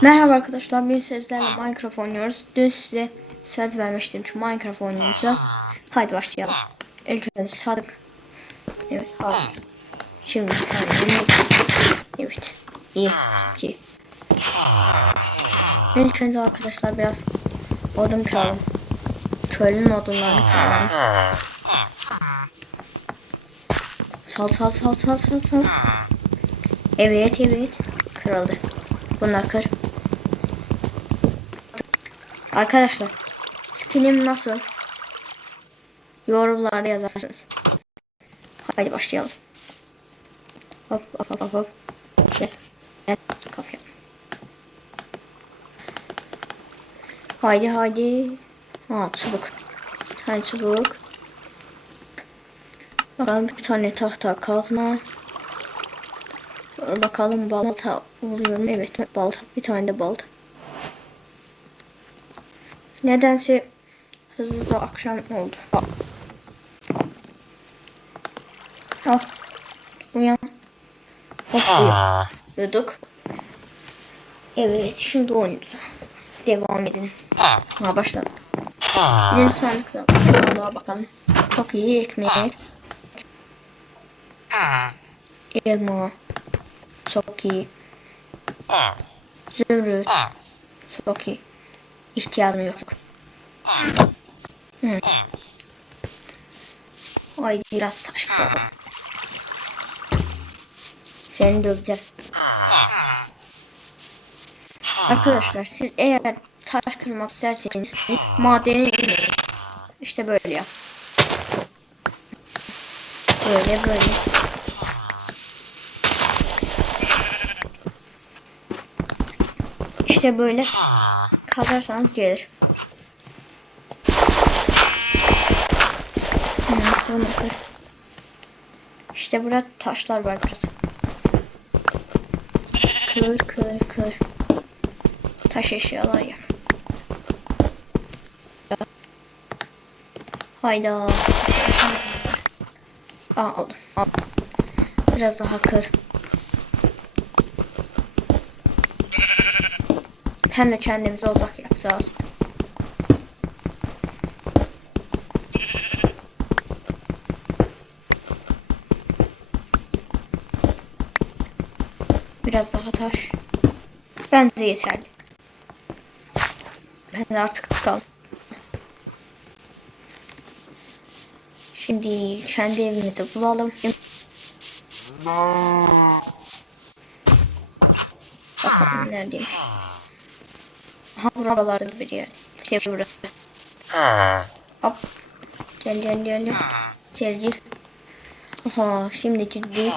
Merhaba arkadaşlar, bugün sizlerle Minecraft oynuyoruz. Dün size söz vermiştim ki Minecraft oynayacağız. Haydi başlayalım. İlk önce Sadık. Evet, hayır. Şimdi bir tane. Evet, iyi, çok iyi. İlk önce arkadaşlar biraz odun kıralım. Köylünün odunlarını sayalım. Sal sal sal sal sal sal. Evet evet, kırıldı. Bunlar kır. Arkadaşlar skinim nasıl? Yorumlarda yazarsınız. Haydi başlayalım. Hop hop hop hop. Gel. Gel. Kapıya. Haydi haydi. Ha çubuk. Bir tane çubuk. Bakalım bir tane tahta kazma. Bakalım balta oluyor mu? Evet balta. Bir tane de balta. Nedense hızlıca akşam oldu. Al. Al. Uyan. Hop uyan. Uyuduk. Evet şimdi oyunumuza devam edelim. Ha başladık. Birinci sandıkta sandığa bakalım. Çok iyi ekmek. Elma. Çok iyi. Zümrüt. Çok iyi. İhtiyacım yok. Hı. Haydi biraz taş kıralım. Seni döveceğim. Arkadaşlar siz eğer taş kırmak isterseniz madeni inin. İşte böyle yap. Böyle böyle. İşte böyle kazarsanız gelir. Bunu kır. İşte burada taşlar var biraz. Kır kır kır. Taş eşyalar yap. Hayda. Aa aldım aldım. Biraz daha kır. Hem de kendimize uzak yapacağız. Biraz daha taş. Bence yeterli. Ben de artık çıkalım. Şimdi kendi evimizi bulalım. Bakalım neredeymiş. Buralarda bir yer. İşte burası. Hop. Gel gel gel gel. Gir. Aha şimdi girdik.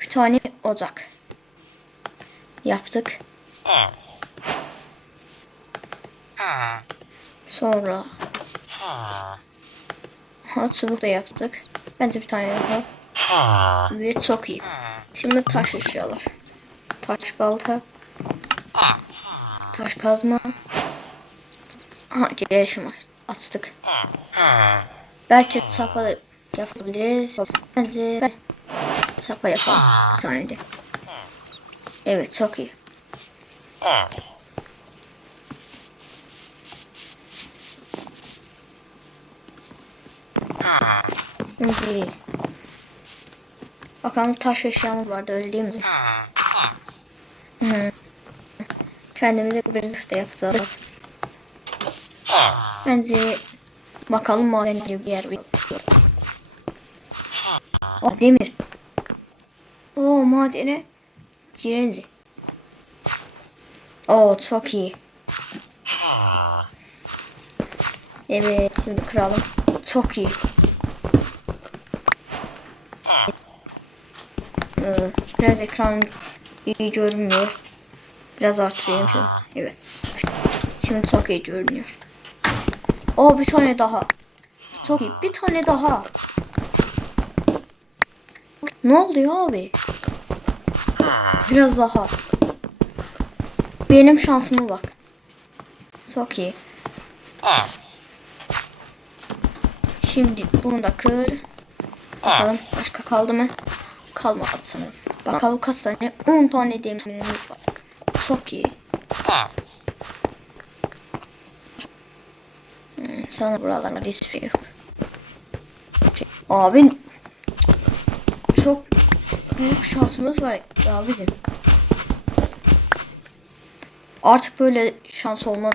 Bir tane ocak. Yaptık. Sonra ha çubuk da yaptık. Bence bir tane daha. Ve çok iyi. Şimdi taş eşyalar. Taş balta. Taş kazma. Aha gelişim attık. Belki sapa yapabiliriz. Bence sapa yapalım. Bir tane de. Evet çok iyi. Şimdi bakalım taş eşyamız vardı mi? Hı. Kendimize bir zırh da yapacağız. Bence bakalım maden gibi bir yer. Oh demir. Oo madene girildi. Oo çok iyi. Evet şimdi kıralım. Çok iyi. Ee, Biraz ekran iyi görünmüyor. Biraz artırayım şunu. Evet. Şimdi çok iyi görünüyor. O bir tane daha. Çok iyi. Bir tane daha. Ne oluyor abi? Biraz daha. Benim şansıma bak. Çok iyi. Şimdi bunu da kır. Bakalım başka kaldı mı? Kalmadı sanırım. Bakalım kaç tane? 10 tane demirimiz var. Çok iyi. Hmm, sana buralarda hiçbir şey yok. Şey, Abi çok büyük şansımız var ya bizim. Artık böyle şans olmaz.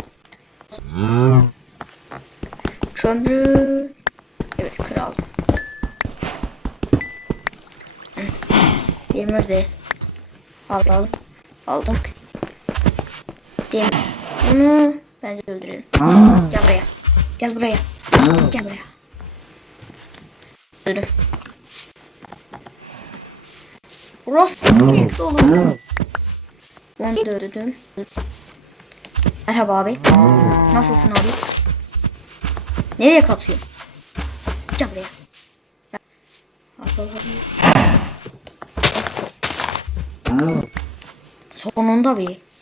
Kömrü. Evet kral. Demir de alalım. Aldım. Demir. Bunu bence öldürelim. Gel buraya. Gel buraya. Gel buraya. Öldüm. Burası tek dolu. Onu da öldürdüm. Merhaba abi. Nasılsın abi? Nereye kaçıyorsun? Gel buraya. Sonunda bir.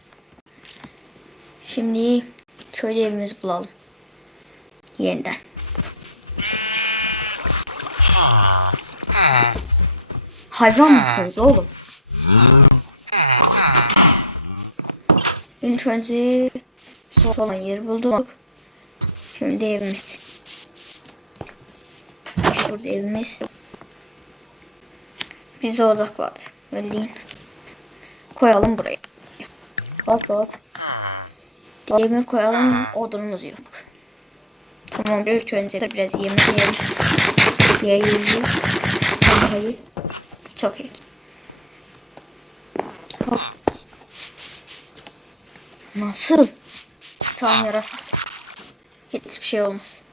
Şimdi köyde evimizi bulalım. Yeniden. Hayvan mısınız oğlum? İlk önce sol olan yeri bulduk. Şimdi evimiz. İşte burada evimiz. Bizde odak vardı. Öyleyim. Koyalım buraya. Hop hop. Demir koyalım. Odunumuz yok. Tamam ilk önce biraz yemek yiyelim. Yiyelim. Vallahi. Çok iyi. Hop. Nasıl? Tamam yarasa. Hiçbir şey olmaz.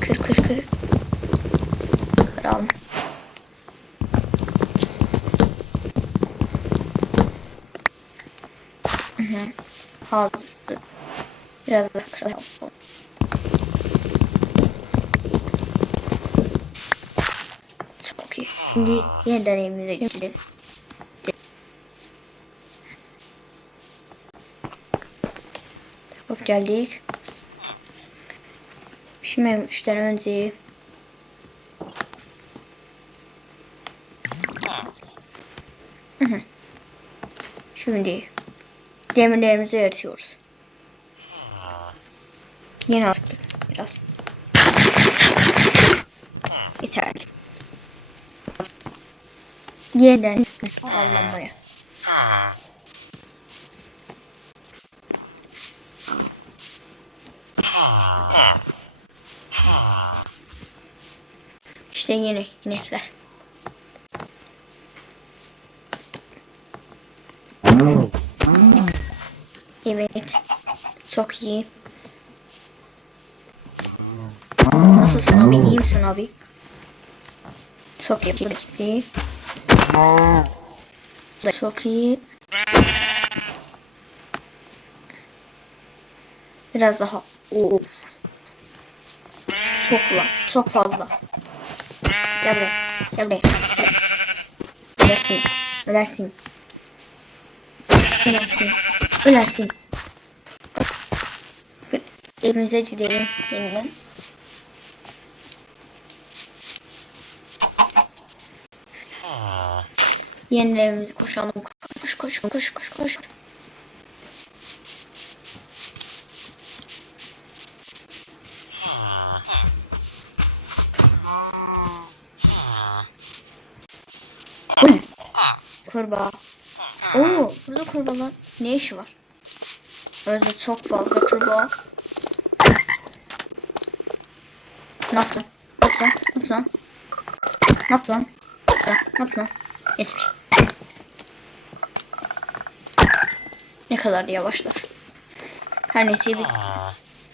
kır kır kır. Kıralım. Hı hı. Hazır. Biraz da kıralım. Çok iyi. Şimdi yeniden evimize gidelim. Hop geldik. Şimdi işten önce. Şimdi demirlerimizi eritiyoruz. Yeni attık biraz. Yeterli. Yeniden avlanmaya. İşte yeni inekler. Evet. Çok iyi. Nasılsın abi? İyi misin abi? Çok iyi. Çok iyi. Çok iyi. Biraz daha. Oo. Çok lan. Çok fazla. Gel buraya. Gel buraya. Ölersin. Ölersin. Ölersin. Ölersin. Evimize gidelim yeniden. Yeniden evimize koşalım. Koş koş koş koş koş. Bu ne? Kurbağa. Oo, burada kurbağalar ne işi var? Özde çok fazla kurbağa. Ne yaptın? Ne yaptın? Ne yaptın? Ne yaptın? Ne yaptın? Şey. Ne kadar da yavaşlar. Her neyse biz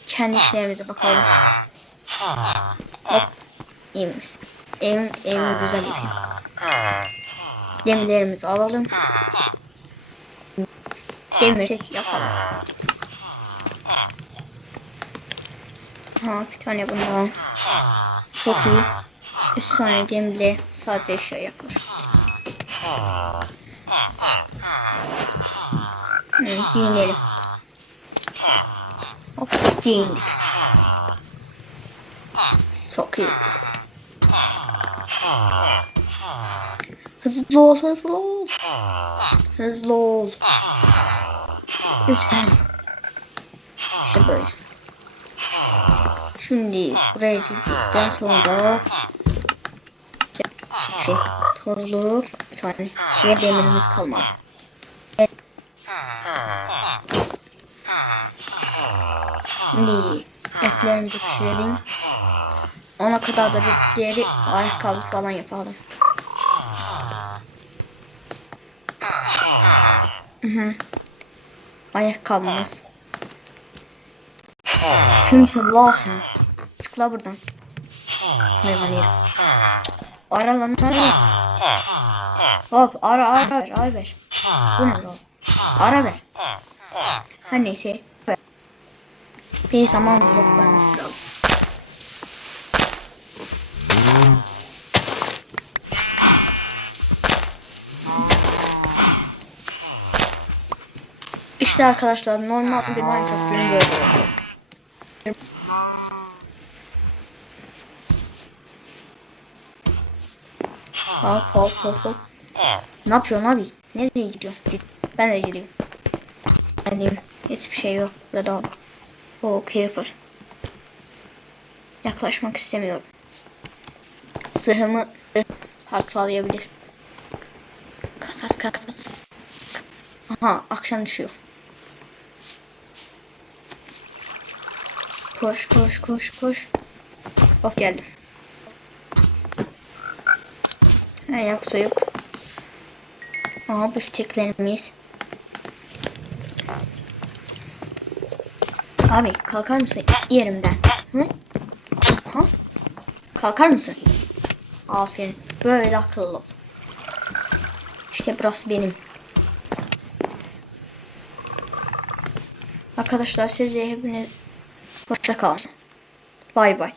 kendi işlerimize bakalım. Hop. İyi miyiz? Evim, evimi güzel yapayım. Demirlerimizi alalım. Demir set yapalım. Ha bir tane bundan. Çok iyi. Üç tane demirle sadece eşya yapar. Hı, giyinelim. Hop giyindik. Çok iyi. Hızlı ol, hızlı ol. Hızlı ol. Lütfen. İşte böyle. Şimdi buraya çizdikten sonra şey, tozlu bir tane ve demirimiz kalmadı. Şimdi etlerimizi pişirelim. Ona kadar da bir deri ayakkabı falan yapalım. Hı hı. Ayakkabımız. Kimsin la sen? Çık la buradan. Hayvan herif. Ara lan ara. Hop ara ara ver ara ver. Bu ne lan? Ara ver. Her neyse. Bir zaman bloklarımızı kıralım. İşte arkadaşlar normal bir Minecraft günü böyle oluyor. Hop hop hop hop. Ne yapıyorsun abi? Nereye gidiyorsun? Ben de gidiyorum. Diyeyim. Hiçbir şey yok. Burada da o creeper. Yaklaşmak istemiyorum. Zırhımı parçalayabilir. Kasat kasat. Aha akşam düşüyor. Koş koş koş koş. Hop geldim. Ha yoksa yok. Aha bifteklerimiz. Abi kalkar mısın yerimden? Hı? Ha? Kalkar mısın? Aferin. Böyle akıllı ol. İşte burası benim. Arkadaşlar size hepiniz hoşça kalın. Bay bay.